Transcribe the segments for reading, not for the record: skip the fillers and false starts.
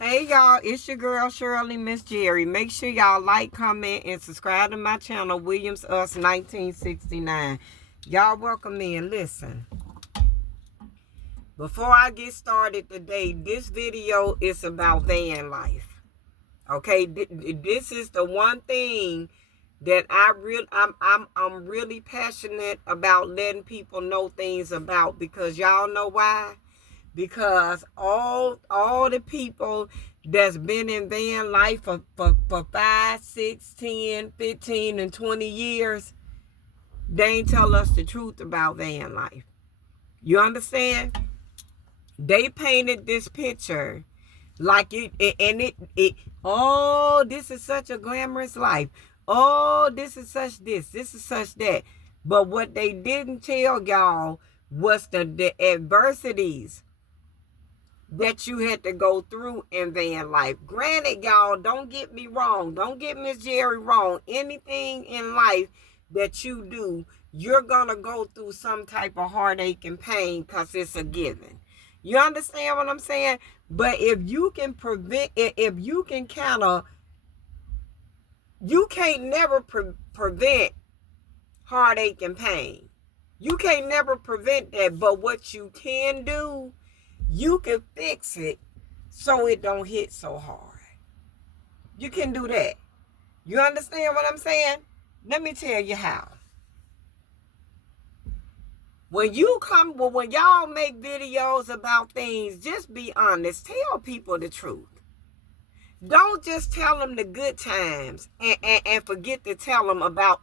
Hey y'all, it's your girl Shirley Miss Jerry. Make sure y'all like, comment, and subscribe to my channel, Williams Us 1969. Y'all welcome in. Listen, before I get started today, this video is about van life. Okay, this is the one thing that I'm really passionate about letting people know things about, because y'all know why? Because all the people that's been in van life for 5, 6, 10, 15, and 20 years, they ain't tell us the truth about van life. You understand? They painted this picture like oh, this is such a glamorous life. Oh, this is such that. But what they didn't tell y'all was the adversities that you had to go through in van life. Granted, y'all, don't get me wrong. Don't get Miss Jerry wrong. Anything in life that you do, you're going to go through some type of heartache and pain, because it's a given. You understand what I'm saying? But if you can prevent it, if you can kind of, you can't never prevent heartache and pain. You can't never prevent that. But what you can do, you can fix it so it don't hit so hard. You can do that. You understand what I'm saying? Let me tell you how. When y'all make videos about things, just be honest. Tell people the truth. Don't just tell them the good times and forget to tell them about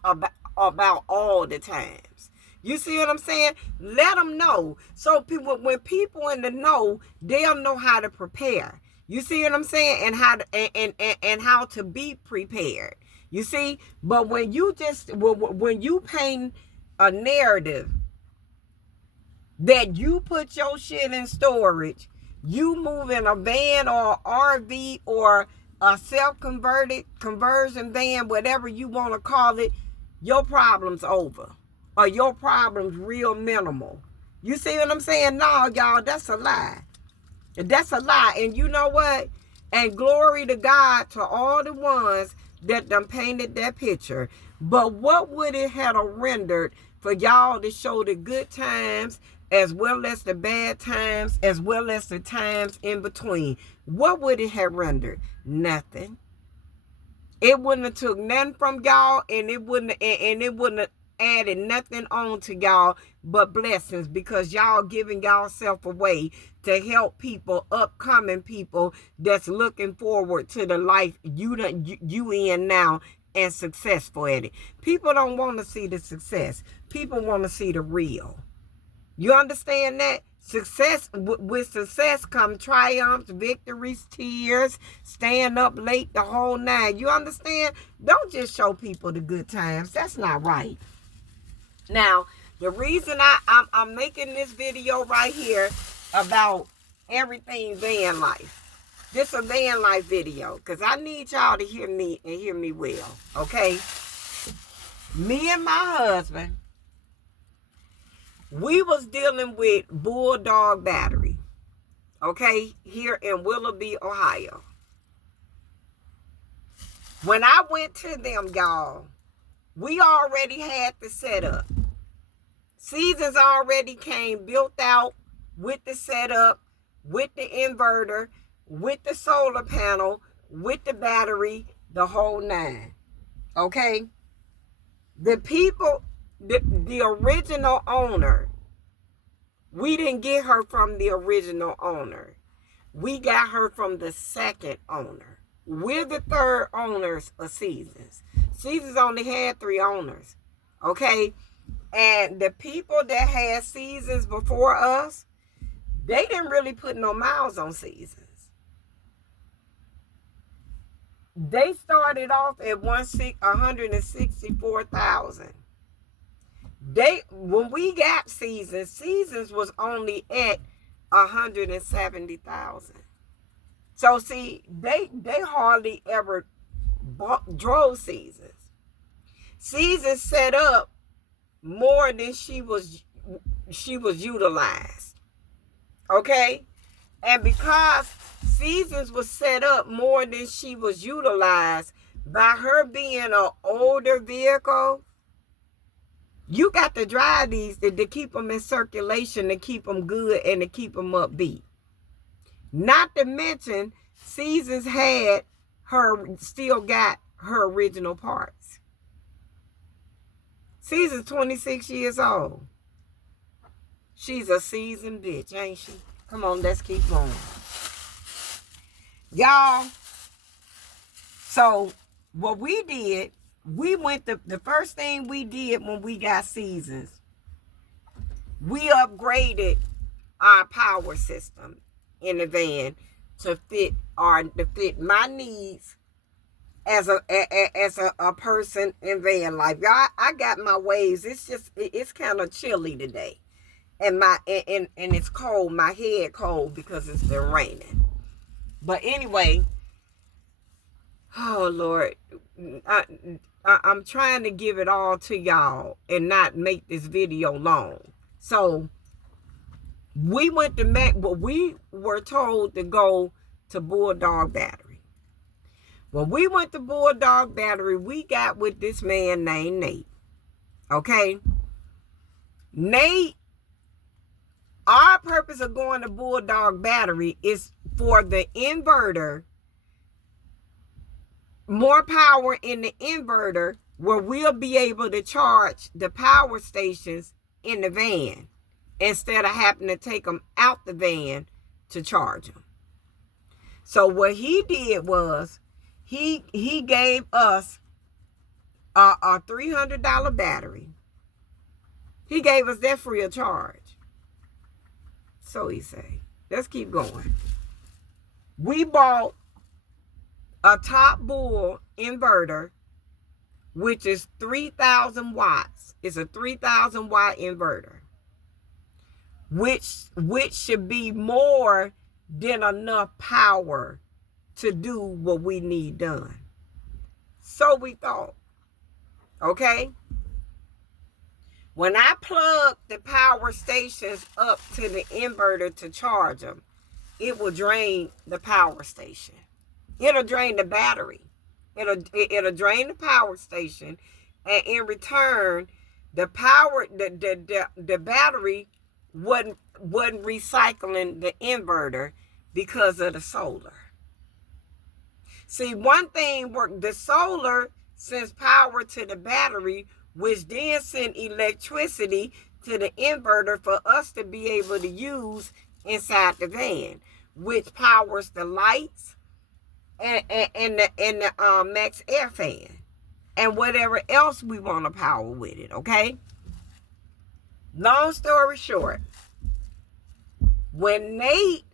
all the times. You see what I'm saying? Let them know. So when people in the know, they'll know how to prepare. You see what I'm saying? And how to, and how to be prepared. You see? But when you paint a narrative that you put your shit in storage, you move in a van or RV or a conversion van, whatever you want to call it, your problem's over. Or your problem's real minimal. You see what I'm saying? No, y'all, that's a lie. That's a lie. And you know what? And glory to God to all the ones that done painted that picture. But what would it have rendered for y'all to show the good times as well as the bad times, as well as the times in between? What would it have rendered? Nothing. It wouldn't have took nothing from y'all, and it wouldn't have added nothing on to y'all but blessings, because y'all giving y'all self away to help people, upcoming people that's looking forward to the life you in now and successful at it. People don't want to see the success. People want to see the real. You understand that? With success come triumphs, victories, tears, staying up late, the whole nine. You understand? Don't just show people the good times. That's not right. Now, the reason I'm making this video right here about everything van life. This is a van life video, because I need y'all to hear me and hear me well. Okay? Me and my husband, we was dealing with Bulldog Battery, okay, here in Willoughby, Ohio. When I went to them, y'all, we already had the setup. Seasons already came built out with the setup, with the inverter, with the solar panel, with the battery, the whole nine. Okay? The people, the original owner, we didn't get her from the original owner. We got her from the second owner. We're the third owners of Seasons. Seasons only had 3 owners. Okay? And the people that had Seasons before us, they didn't really put no miles on Seasons. They started off at 164,000. When we got Seasons was only at 170,000. So see, they hardly ever drove Seasons. Seasons set up more than she was utilized. Okay? And because Seasons was set up more than she was utilized, by her being an older vehicle, you got to drive these to keep them in circulation, to keep them good, and to keep them upbeat. Not to mention, Seasons still got her original parts. Seasons 26 years old. She's a seasoned bitch, ain't she? Come on, let's keep going. Y'all, so what we did, the first thing we did when we got Seasons, we upgraded our power system in the van to fit my needs as a person in van life. Y'all, I got my ways. It's kind of chilly today. And it's cold, my head cold because it's been raining. But anyway, oh Lord, I'm trying to give it all to y'all and not make this video long. So we were told to go to Bulldog Battery. When we went to Bulldog Battery, we got with this man named Nate. Okay? Nate, our purpose of going to Bulldog Battery is for the inverter, more power in the inverter, where we'll be able to charge the power stations in the van instead of having to take them out the van to charge them. So what he did was he gave us a $300 battery. He gave us that free of charge. So he said, let's keep going. We bought a top bull inverter, which is 3,000 watts. It's a 3,000 watt inverter, which should be more than enough power to do what we need done. So we thought, okay? When I plug the power stations up to the inverter to charge them, it will drain the power station. It'll drain the battery. It'll drain the power station, and in return, the battery wasn't recycling the inverter because of the solar. See, one thing worked. The solar sends power to the battery, which then send electricity to the inverter for us to be able to use inside the van, which powers the lights and the max air fan and whatever else we want to power with it, okay? Long story short, when Nate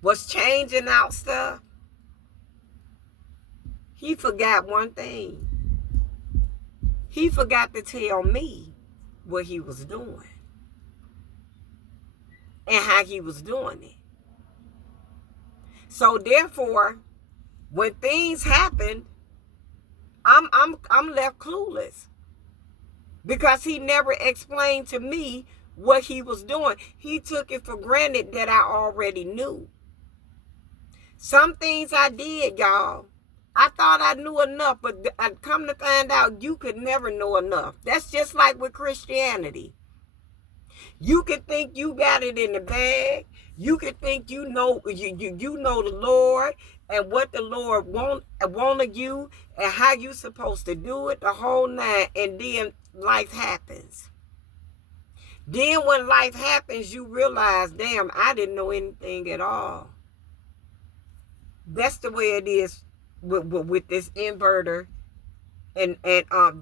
was changing out stuff, he forgot one thing. He forgot to tell me what he was doing and how he was doing it. So therefore, when things happen, I'm left clueless because he never explained to me what he was doing. He took it for granted that I already knew. Some things I did, y'all, I thought I knew enough, but I come to find out you could never know enough. That's just like with Christianity. You could think you got it in the bag. You could think you know the Lord and what the Lord want of you and how you supposed to do it, the whole nine, and then life happens. Then when life happens, you realize, damn, I didn't know anything at all. That's the way it is with this inverter and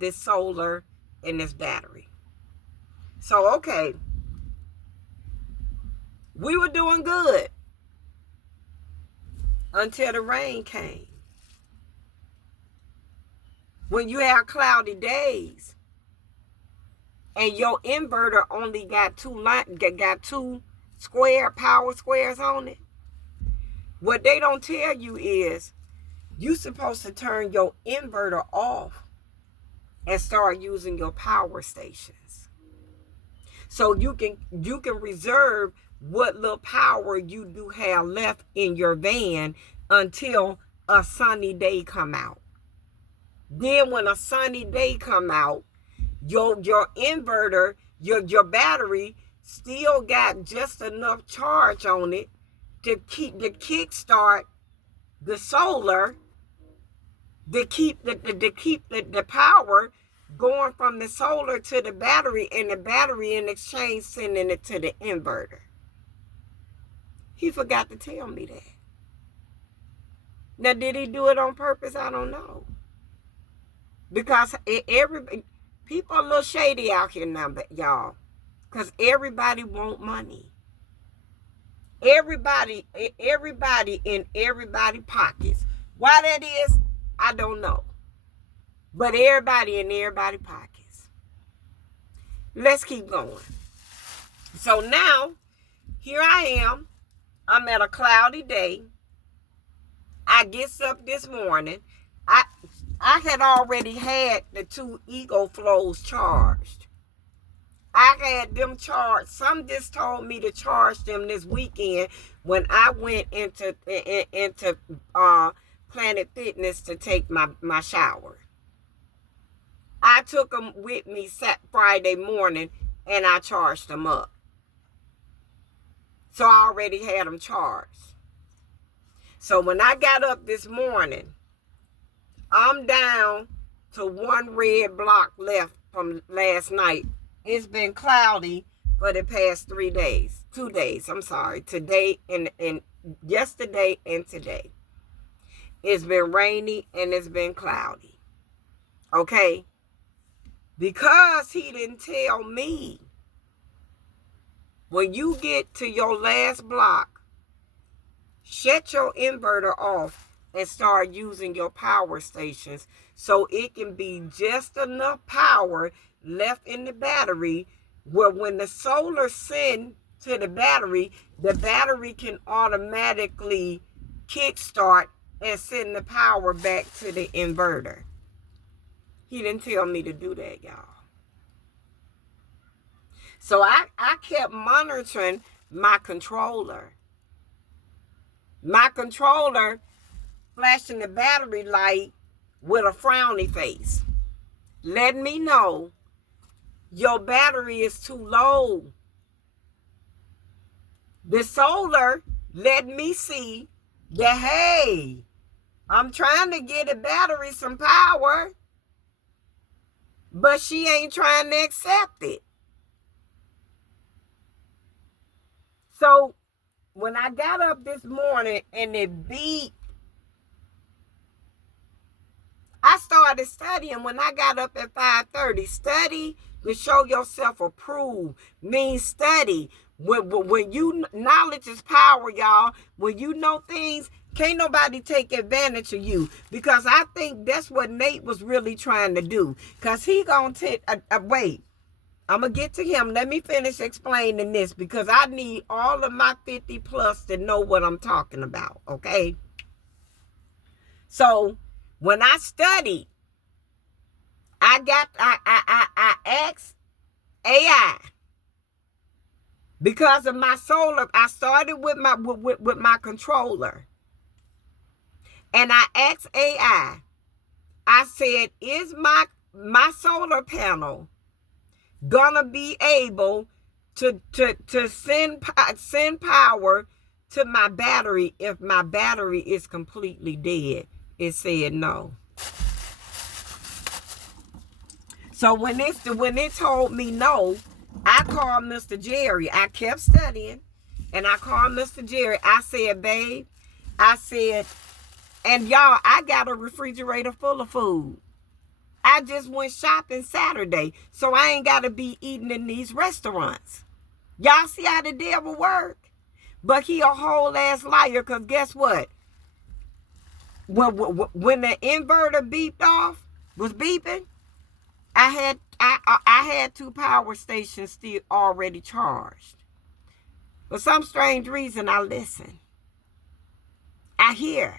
this solar and this battery. So, okay. We were doing good until the rain came. When you have cloudy days and your inverter only got two power squares on it, what they don't tell you is you're supposed to turn your inverter off and start using your power stations. So you can reserve what little power you do have left in your van until a sunny day come out. Then when a sunny day come out, your inverter, your battery still got just enough charge on it to kickstart the solar, to keep the power going from the solar to the battery, and the battery in exchange sending it to the inverter. He forgot to tell me that. Now, did he do it on purpose? I don't know. Because people are a little shady out here now, y'all. Because everybody want money. Everybody in everybody's pockets. Why that is, I don't know. But everybody in everybody's pockets. Let's keep going. So now, here I am. I'm at a cloudy day. I gets up this morning. I had already had the 2 Ego Flows charged. I had them charged. Some just told me to charge them this weekend when I went into Planet Fitness to take my shower. I took them with me Friday morning and I charged them up. So I already had them charged. So when I got up this morning, I'm down to 1 red block left from last night. It's been cloudy for the past 3 days. 2 days, I'm sorry. Today and yesterday and today. It's been rainy and it's been cloudy. Okay? Because he didn't tell me, when you get to your last block, shut your inverter off and start using your power stations so it can be just enough power left in the battery where when the solar send to the battery can automatically kickstart and send the power back to the inverter. He didn't tell me to do that, y'all. So I kept monitoring my controller. My controller flashing the battery light with a frowny face, letting me know your battery is too low. The solar let me see that, hey, I'm trying to get the battery some power, but she ain't trying to accept it. So when I got up this morning and it beeped, I started studying when I got up at 5:30. Study to show yourself approved means study. When you, knowledge is power, y'all. When you know things, can't nobody take advantage of you. Because I think that's what Nate was really trying to do. Because he gonna take, wait, I'm going to get to him. Let me finish explaining this because I need all of my 50 plus to know what I'm talking about, okay? So, when I studied, I asked AI because of my solar. I started with my controller. And I asked AI, I said, is my solar panel gonna be able to send power to my battery if my battery is completely dead? It said no. So when it told me no, I called Mr. Jerry. I kept studying and I called Mr. Jerry. I said, babe, I said, and y'all, I got a refrigerator full of food. I just went shopping Saturday, so I ain't got to be eating in these restaurants. Y'all see how the devil work? But he a whole ass liar, because guess what? When the inverter was beeping, I had 2 power stations still already charged. For some strange reason, I listen. I hear.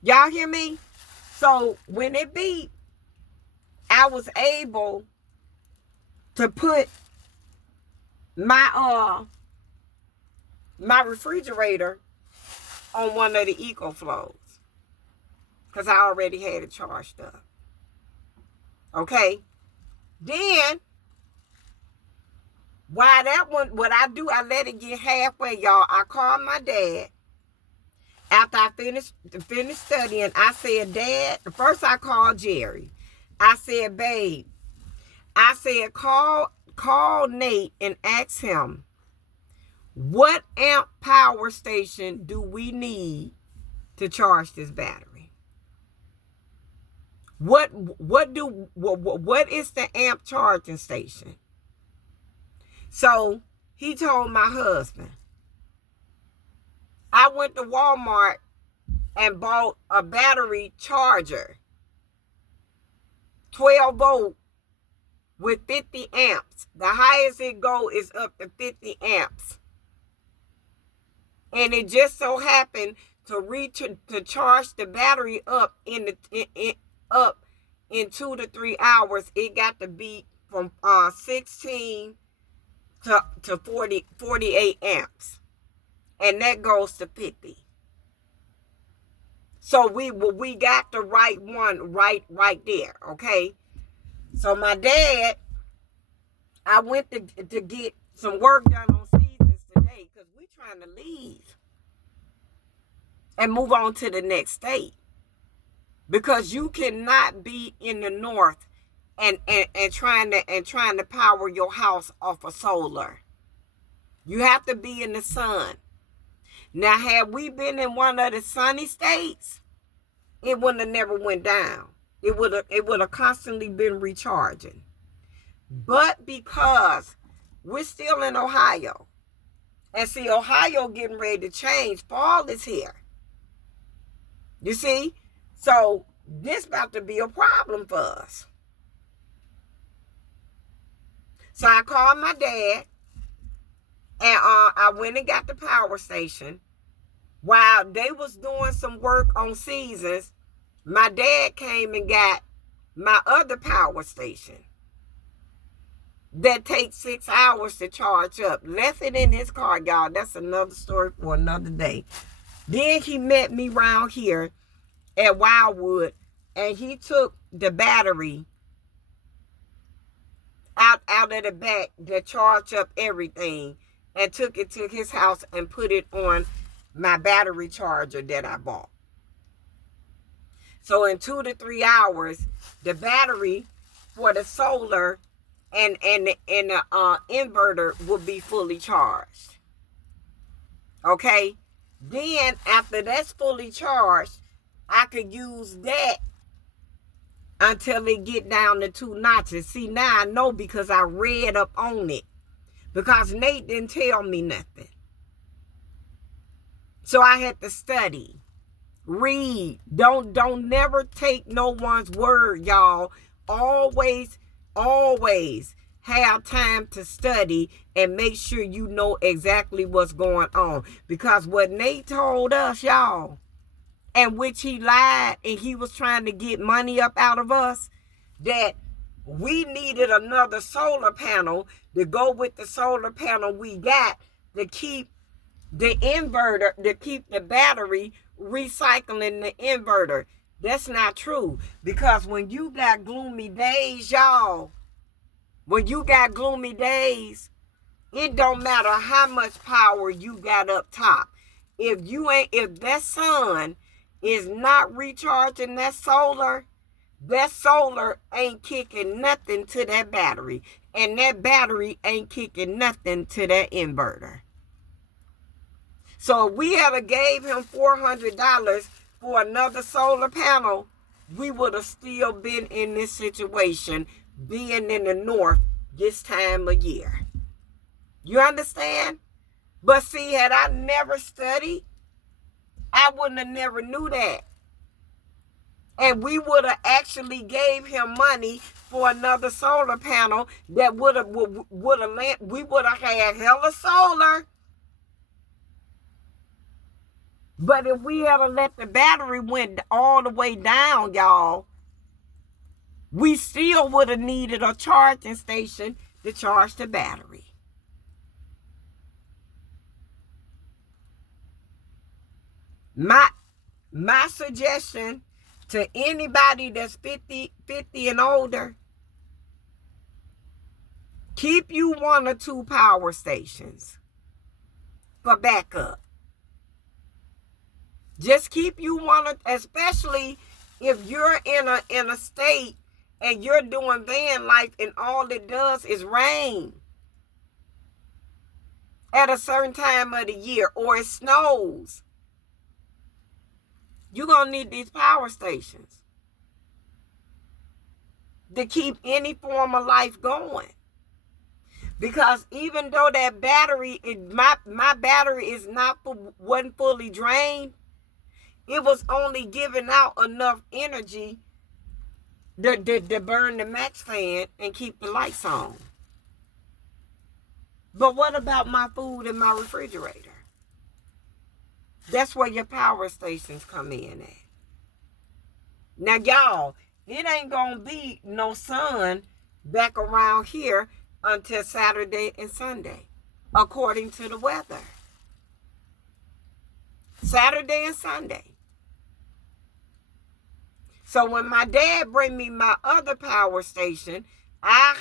Y'all hear me? So when it beeped, I was able to put my my refrigerator on one of the EcoFlows because I already had it charged up. Okay? Then, why that one, what I do, I let it get halfway, y'all. I called my dad. After I finished studying, I said, Dad, first I called Jerry. I said, babe, I said, call Nate and ask him, what amp power station do we need to charge this battery? What is the amp charging station? So he told my husband. I went to Walmart and bought a battery charger, 12 volt with 50 amps. The highest it go is up to 50 amps. And it just so happened to charge the battery up in 2 to 3 hours. It got to be from 16 to 48 amps. And that goes to 50. So we got the right one right there, okay? So my dad, I went to get some work done on seasons today because we trying to leave and move on to the next state. Because you cannot be in the north and trying to power your house off of solar. You have to be in the sun. Now, had we been in one of the sunny states, it wouldn't have never went down. It would have constantly been recharging. But because we're still in Ohio, and see, Ohio getting ready to change. Fall is here. You see? So this about to be a problem for us. So I called my dad, and I went and got the power station. While they was doing some work on seasons, my dad came and got my other power station that takes 6 hours to charge up. Left it in his car, y'all. That's another story for another day. Then he met me around here at Wildwood, and he took the battery out of the back that charged up everything and took it to his house and put it on my battery charger that I bought. So in 2 to 3 hours, the battery for the solar and the inverter will be fully charged. Okay? Then after that's fully charged, I could use that until it get down to 2 notches. See, now I know because I read up on it. Because Nate didn't tell me nothing. So I had to study, read. Don't never take no one's word, y'all. Always have time to study and make sure you know exactly what's going on. Because what Nate told us, y'all, and which he lied and he was trying to get money up out of us, that we needed another solar panel to go with the solar panel we got to keep the inverter, to keep the battery recycling the inverter. That's not true. Because when you got gloomy days, y'all, when you got gloomy days, it don't matter how much power you got up top. If that sun is not recharging that solar ain't kicking nothing to that battery. And that battery ain't kicking nothing to that inverter. So if we had gave him $400 for another solar panel, we would have still been in this situation, being in the north this time of year. You understand? But see, had I never studied, I wouldn't have never knew that. And we would have actually gave him money for another solar panel that would have we would have had hella solar. But if we had let the battery went all the way down, y'all, we still would have needed a charging station to charge the battery. My my suggestion to anybody that's 50 and older, keep you 1 or 2 power stations for backup. Just keep you especially if you're in a state and you're doing van life and all it does is rain at a certain time of the year, or it snows. You're going to need these power stations to keep any form of life going. Because even though that battery, my battery is wasn't fully drained, it was only giving out enough energy to burn the max fan and keep the lights on. But what about my food in my refrigerator? That's where your power stations come in at. Now, y'all, it ain't going to be no sun back around here until Saturday and Sunday, according to the weather. Saturday and Sunday. So when my dad bring me my other power station, I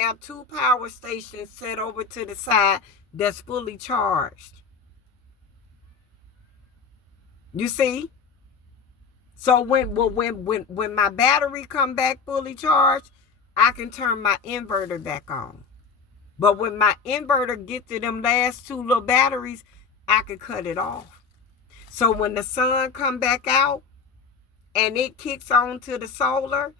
have 2 power stations set over to the side that's fully charged. You see? So when my battery come back fully charged, I can turn my inverter back on. But when my inverter gets to them last 2 little batteries, I can cut it off. So when the sun come back out and it kicks on to the solar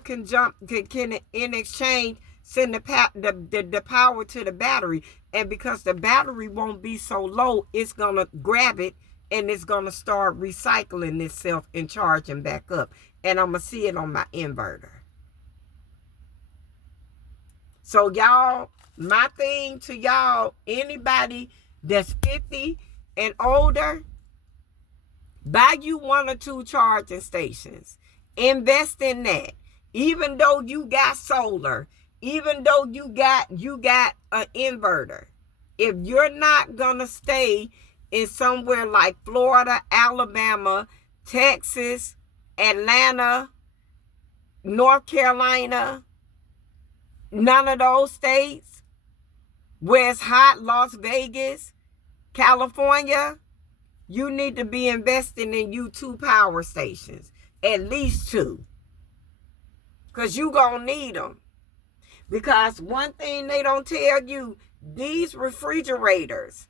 can in exchange send the power to the battery. And because the battery won't be so low, it's going to grab it and it's going to start recycling itself and charging back up. And I'm going to see it on my inverter. So y'all, my thing to y'all, anybody that's 50 and older, buy you 1 or 2 charging stations. Invest in that. Even though you got solar, even though you got an inverter, if you're not going to stay in somewhere like Florida, Alabama, Texas, Atlanta, North Carolina, none of those states where it's hot, Las Vegas, California, you need to be investing in you 2 power stations, at least 2, because you gonna need them. Because one thing they don't tell you, these refrigerators,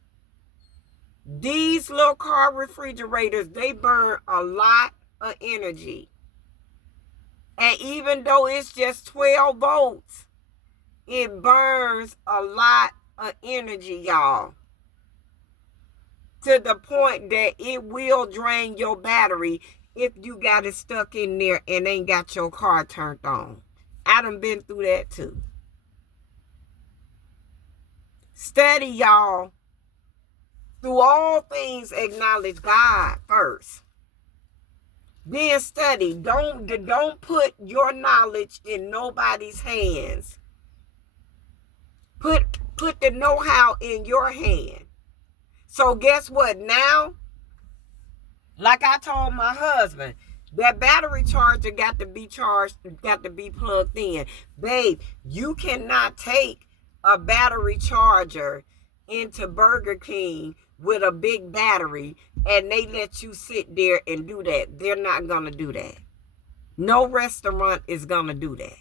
these little car refrigerators, they burn a lot of energy. And even though it's just 12 volts, it burns a lot of energy, y'all. To the point that it will drain your battery if you got it stuck in there and ain't got your car turned on. I done been through that too. Study, y'all. Through all things, acknowledge God first. Then study. Don't put your knowledge in nobody's hands. Put the know-how in your hand. So guess what? Now, like I told my husband, that battery charger got to be charged, got to be plugged in. Babe, you cannot take a battery charger into Burger King with a big battery and they let you sit there and do that. They're not going to do that. No restaurant is going to do that.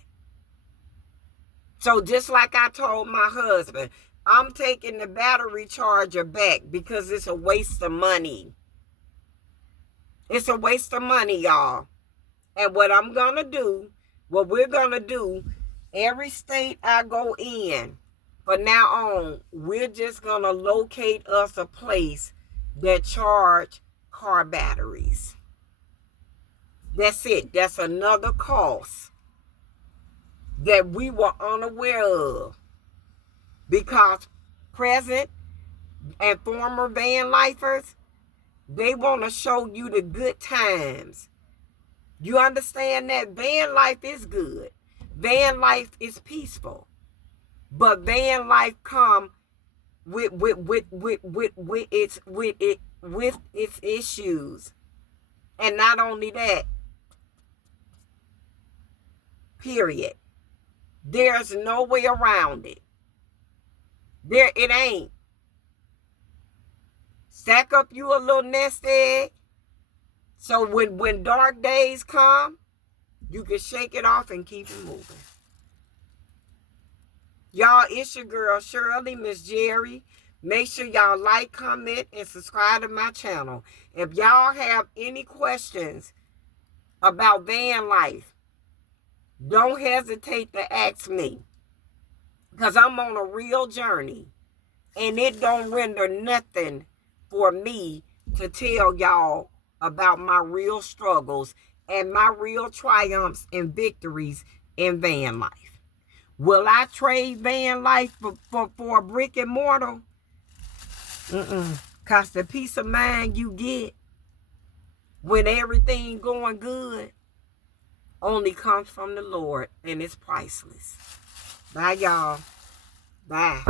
So just like I told my husband, I'm taking the battery charger back because it's a waste of money. It's a waste of money, y'all. And what we're going to do, every state I go in, from now on, we're just going to locate us a place that charge car batteries. That's it. That's another cost that we were unaware of. Because present and former van lifers, they want to show you the good times. You understand that van life is good. Van life is peaceful. But van life come with with its issues. And not only that, period. There's no way around it. It ain't. Stack up you a little nest egg. So when dark days come, you can shake it off and keep it moving. Y'all, it's your girl Shirley, Miss Jerry. Make sure y'all like, comment, and subscribe to my channel. If y'all have any questions about van life, don't hesitate to ask me. Because I'm on a real journey. And it don't render nothing for me to tell y'all about my real struggles and my real triumphs and victories in van life. Will I trade van life for a brick and mortar? Because the peace of mind you get when everything going good only comes from the Lord, and it's priceless. Bye, y'all. Bye.